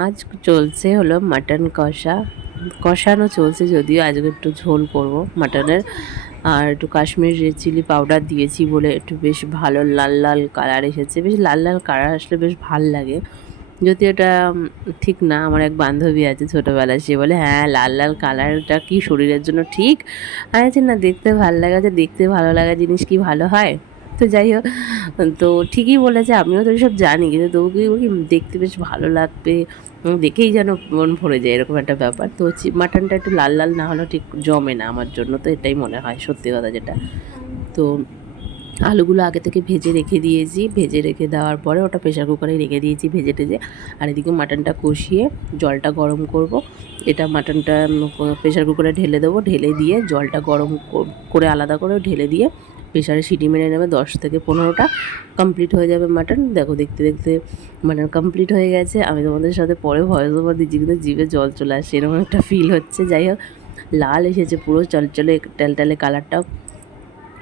আজ চলছে হলো মাটন কষা, কষানো চলছে, যদিও আজকে একটু ঝোল করব মাটনের। আর একটু কাশ্মীরি রেড চিলি পাউডার দিয়েছি বলে একটু বেশ ভালো লাল লাল কালার এসেছে। বেশ লাল লাল কালার আসলে বেশ ভাল লাগে। যদি এটা ঠিক না, আমার এক বান্ধবী আছে ছোটোবেলায়, সে বলে হ্যাঁ লাল লাল কালারটা কি শরীরের জন্য ঠিক? আমি বলছি না, দেখতে ভালো লাগে, যে দেখতে ভালো লাগা জিনিস কি ভালো হয়? তো যাই হোক, তো ঠিকই বলেছে, আমিও তো সব জানি, কিন্তু তবু কি বলি, দেখতে বেশ ভালো লাগবে, দেখেই যেন মন ভরে যায়, এরকম একটা ব্যাপার। তো মাটনটা একটু লাল লাল না হলেও ঠিক জমে না আমার জন্য, তো এটাই মনে হয় সত্যি কথা যেটা। তো আলুগুলো আগে থেকে ভেজে রেখে দিয়েছি, ভেজে রেখে দেওয়ার পরে ওটা প্রেশার কুকারে রেখে দিয়েছি ভেজে টেজে। আর এদিকে মাটনটা কষিয়ে জলটা গরম করব। এটা মাটনটা প্রেশার কুকারে ঢেলে দেবো, ঢেলে দিয়ে জলটা গরম করে আলাদা করে ঢেলে দিয়ে প্রেশারে সিটি মেরে নেবে 10 থেকে 15টা। কমপ্লিট হয়ে যাবে মাটন। দেখো দেখতে দেখতে মাটন কমপ্লিট হয়ে গেছে। আমি তোমাদের সাথে পরে ভয়েস ওভার দিচ্ছি, কিন্তু জিভে জল চলে আসছে, এরকম একটা ফিল হচ্ছে। যাই হোক, লাল এসেছে পুরো চলচলে টেলটেলে কালারটাও।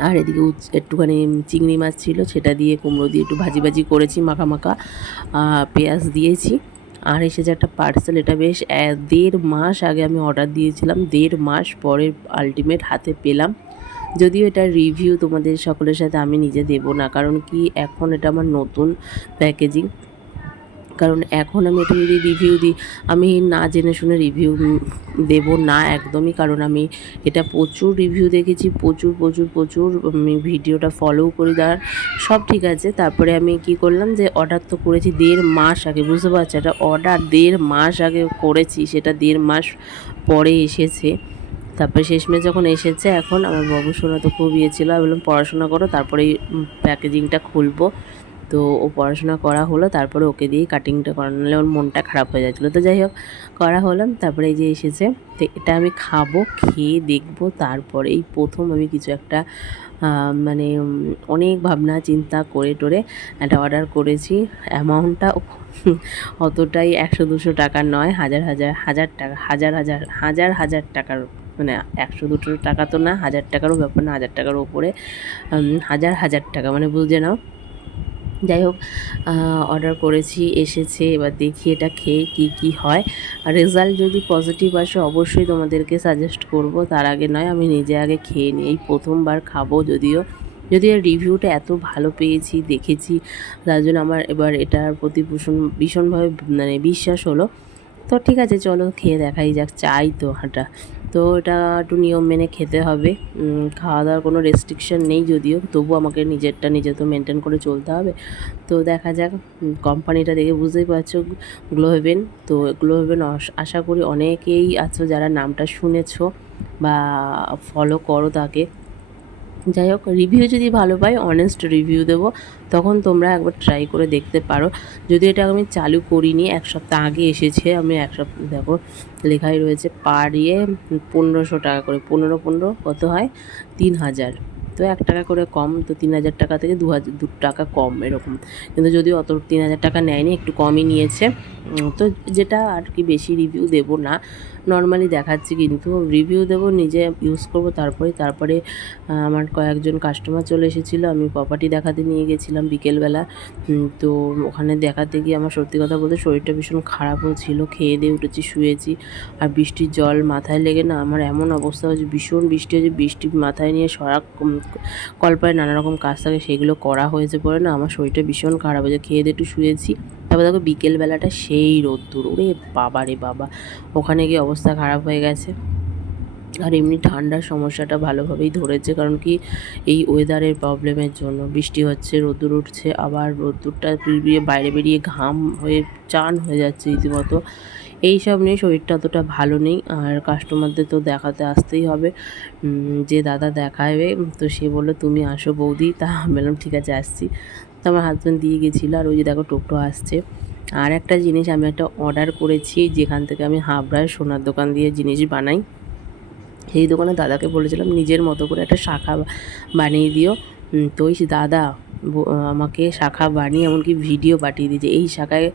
আর এদিকে একটুখানি চিংড়ি মাছ ছিল, সেটা দিয়ে কুমড়ো দিয়ে একটু ভাজি ভাজি করেছি, মাখা মাখা পেঁয়াজ দিয়েছি। আর এসেছে একটা পার্সেল, এটা বেশ 1.5 মাস আগে আমি অর্ডার দিয়েছিলাম, 1.5 মাস পরে আলটিমেট হাতে পেলাম। যদিও এটার রিভিউ তোমাদের সকলের সাথে আমি নিজে দেবো না, কারণ কি এখন এটা আমার নতুন প্যাকেজিং। কারণ এখন আমি এটা যদি রিভিউ দিই, আমি না জেনে শুনে রিভিউ দেবো না একদমই। কারণ আমি এটা প্রচুর রিভিউ দেখেছি, প্রচুর প্রচুর প্রচুর, আমি ভিডিওটা ফলোও করি, তার সব ঠিক আছে। তারপরে আমি কি করলাম, যে অর্ডার তো করেছি 1.5 মাস আগে, বুঝতে পারছো, এটা অর্ডার 1.5 মাস আগে করেছি, সেটা 1.5 মাস পরে এসেছে। তারপরে শেষমেশ যখন এসেছে, এখন আমার বাবু সোনা তো খুব ইয়ে ছিল, আমি বললাম পড়াশোনা করো, তারপরে প্যাকেজিংটা খুলবো। তো ও পড়াশোনা করা হলো, তারপরে ওকে দিয়েই কাটিংটা করানো, নাহলে ওর মনটা খারাপ হয়ে যাচ্ছিলো। তো যাই হোক, করা হলো। তারপরে এই যে এসেছে, তো এটা আমি খাবো, খেয়ে দেখবো, তারপরে এই প্রথম আমি কিছু একটা মানে অনেক ভাবনা চিন্তা করে টোরে একটা অর্ডার করেছি। অ্যামাউন্টটা অতটাই 100-200 টাকার নয়, হাজার হাজার হাজার টাকা, হাজার হাজার হাজার হাজার টাকার, মানে 100-200 টাকা তো না, 1000 টাকারও ব্যাপার না, 1000 টাকার ওপরে, হাজার হাজার টাকা, মানে বুঝে নাও। যাই হোক, অর্ডার করেছি, এসেছে, এবার দেখি এটা খেয়ে কি হয়। আর রেজাল্ট যদি পজিটিভ আসে অবশ্যই তোমাদেরকে সাজেস্ট করব, তার আগে নয়, আমি নিজে আগে খেয়ে নিই, এই প্রথমবার খাবো। যদিও এর রিভিউটা এত ভালো পেয়েছি, দেখেছি, তার জন্য আমার এবার এটার প্রতি ভীষণভাবে মানে বিশ্বাস হলো। তো ঠিক আছে, চলো খেয়ে দেখাই যাক, চাই তো হাঁটা। তো এটা একটু নিয়ম মেনে খেতে হবে। খাওয়া দাওয়ার কোনো রেস্ট্রিকশন নেই যদিও, তবু আমাকে নিজেরটা নিজে তো মেনটেন করে চলতে হবে। তো দেখা যাক, কোম্পানিটা দেখে বুঝতেই পারছো, গ্লো হেভেন। তো গ্লো হেভেন আশা করি অনেকেই আছো যারা নামটা শুনেছো বা ফলো করো তাকে। যাই হোক, রিভিউ যদি ভালো পাই, অনেস্ট রিভিউ দেবো, তখন তোমরা একবার ট্রাই করে দেখতে পারো। যদি এটা আমি চালু করিনি, 1 সপ্তাহ আগে এসেছে, আমি 1 সপ্তাহ, দেখো লেখাই রয়েছে পার ইয়ে 1500 টাকা করে, 15 কত হয়, 3000। তো 1 টাকা করে কম, তো 3000 টাকা থেকে 2 টাকা কম এরকম। কিন্তু যদিও অত 3000 টাকা নেয়নি, একটু কমই নিয়েছে। তো যেটা আর কি, বেশি রিভিউ দেবো না, নর্মালি দেখাচ্ছি, কিন্তু রিভিউ দেবো, নিজে ইউজ করবো, তারপরে আমার কয়েকজন কাস্টমার চলে এসেছিলো, আমি প্রপার্টি দেখাতে নিয়ে গেছিলাম বিকেলবেলা। তো ওখানে দেখাতে গিয়ে আমার সত্যি কথা বলতে শরীরটা ভীষণ খারাপও ছিল, খেয়ে দিয়ে উঠেছি, শুয়েছি, আর বৃষ্টির জল মাথায় লেগে না আমার এমন অবস্থা হয়েছে, ভীষণ বৃষ্টি হয়েছে, বৃষ্টি মাথায় নিয়ে কল্পায় নানা রকম কাজ থাকে, সেগুলো করা হয়েছে পরে না, আমার শরীরটা ভীষণ খারাপ হয়েছে, খেয়ে দিয়ে একটু শুয়েছি। তারপর দেখো বিকেলবেলাটা সেই রোদ্দুর, ওরে বাবা রে বাবা, ওখানে গিয়ে অবস্থা খারাপ হয়ে গেছে। আর এমনি ঠান্ডার সমস্যাটা ভালোভাবেই ধরেছে, কারণ কি এই ওয়েদারের প্রবলেমের জন্য, বৃষ্টি হচ্ছে, রোদ্দুর উঠছে, আবার রোদ্দুরটা বাইরে বেরিয়ে ঘাম হয়ে চান হয়ে যাচ্ছে রীতিমতো। এই সব নিয়ে শরীরটা অতটা ভালো নেই। আর কাস্টমারদের তো দেখাতে আসতেই হবে, যে দাদা দেখাবে, তো সে বললো তুমি আসো বৌদি, তা আমি বললাম ঠিক আছে আসছি। তো আমার হাজব্যান্ড দিয়ে গেছিলো, আর ওই যে দেখো টোটো আসছে। আর একটা জিনিস আমি একটা অর্ডার করেছি, যেখান থেকে আমি হাবড়ায় সোনার দোকান দিয়ে জিনিস বানাই, সেই দোকানে দাদাকে বলেছিলাম নিজের মতো করে একটা শাখা বানিয়ে দিও। তো ওই দাদা আমাকে শাখা বানিয়ে এমনকি ভিডিও পাঠিয়ে দিয়েছে, এই শাখায়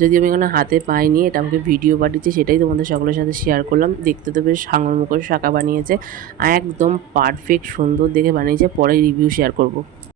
যদি আমি এখানে হাতে পাইনি, এটা আমাকে ভিডিও পাঠিয়েছে, সেটাই তোমাদের সকলের সাথে শেয়ার করলাম। দেখতে তো বেশ হাঙর মুখর শাখা বানিয়েছে, একদম পারফেক্ট সুন্দর দেখে বানিয়েছে, পরে রিভিউ শেয়ার করব।